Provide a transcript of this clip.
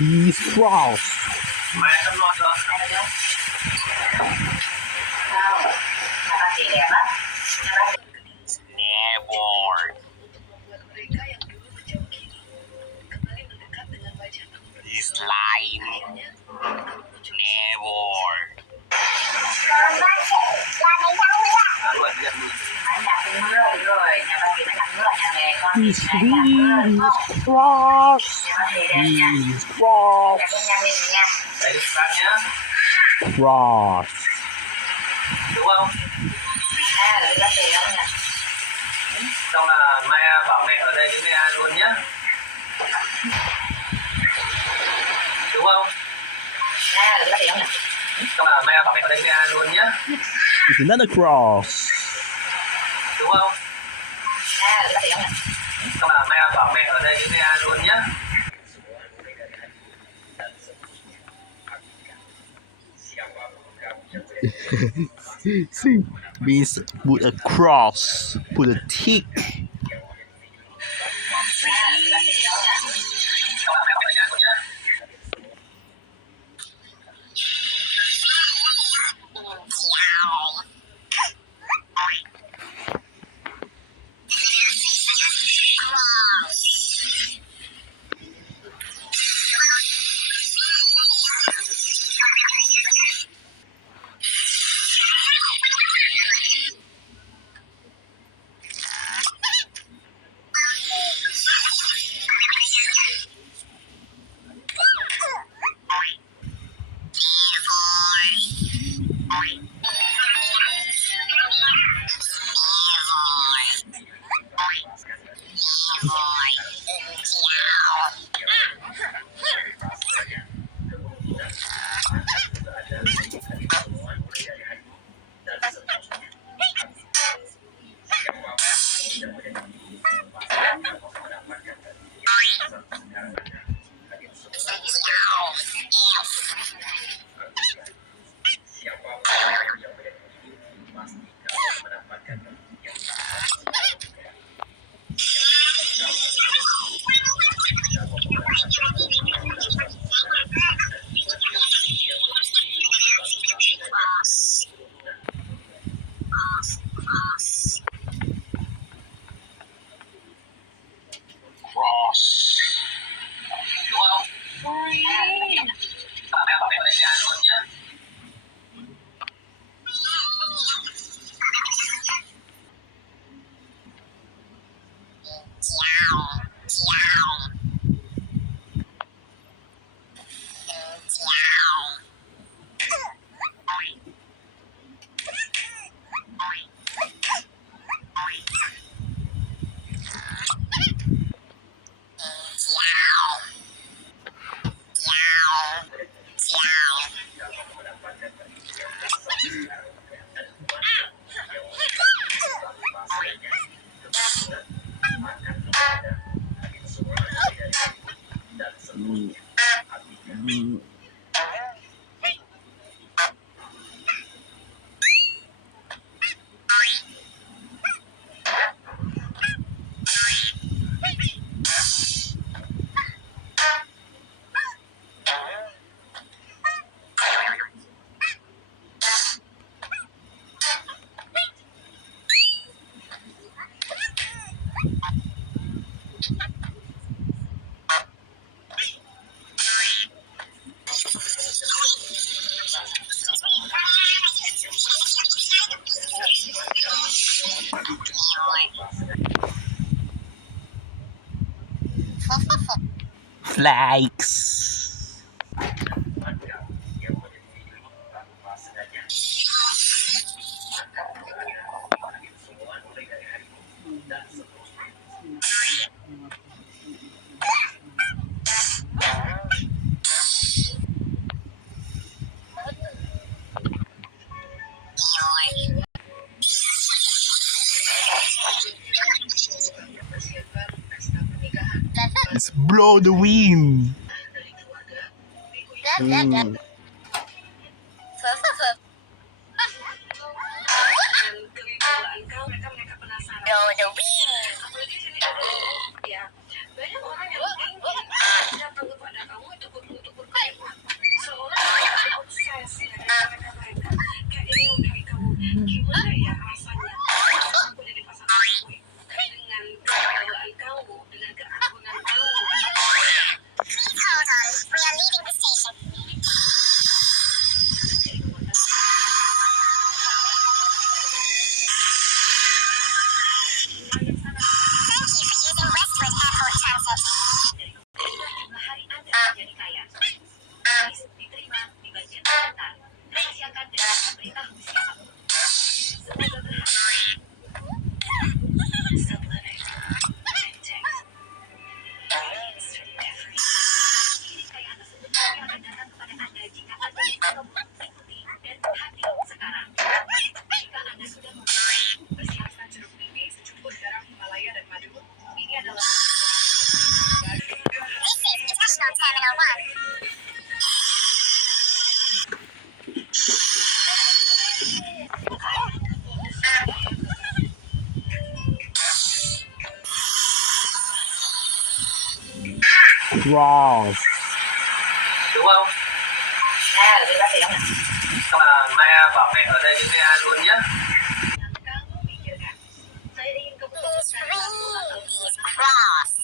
Be strong. Mẹ không lo được. Không, nhà bác chị đẹp á. Nhà bác Never. Slime. Never. Luôn nhận luôn. nhà tôi mưa rồi, nhà bác chị đặt mưa nhà này con Be đi nãy nhà mưa strong. không? Cross. Nhà bác chị đẹp nha. Be strong. Nhà bên nhà mình nha. Đấy, bác nhá. Cross. Đúng không? Gửi bác chị không nha. Xong là Maya bảo mẹ ở đây với mẹ luôn nhá. Đúng không? Gửi bác chị không nha. Xong là Maya bảo mẹ ở đây với mẹ luôn nhá. It's another cross. Đúng không? Gửi bác chị không nha. Xong là Maya bảo mẹ ở đây với mẹ luôn nhá. See, means put a cross, put a tick. Xong là mẹ bảo mẹ ở đây luôn nhá. Cross. Đúng không? Xong là mẹ bảo mẹ ở đây với mẹ luôn nhá. Flags. It's blow the wind. Mm. Blow the wind. Ya, banyak orang yang ingin datang kepada kamu untuk Cross. đúng không? Đưa ra tiếng. Xong là Mai bảo mẹ ở đây với mẹ luôn nhé. Cross.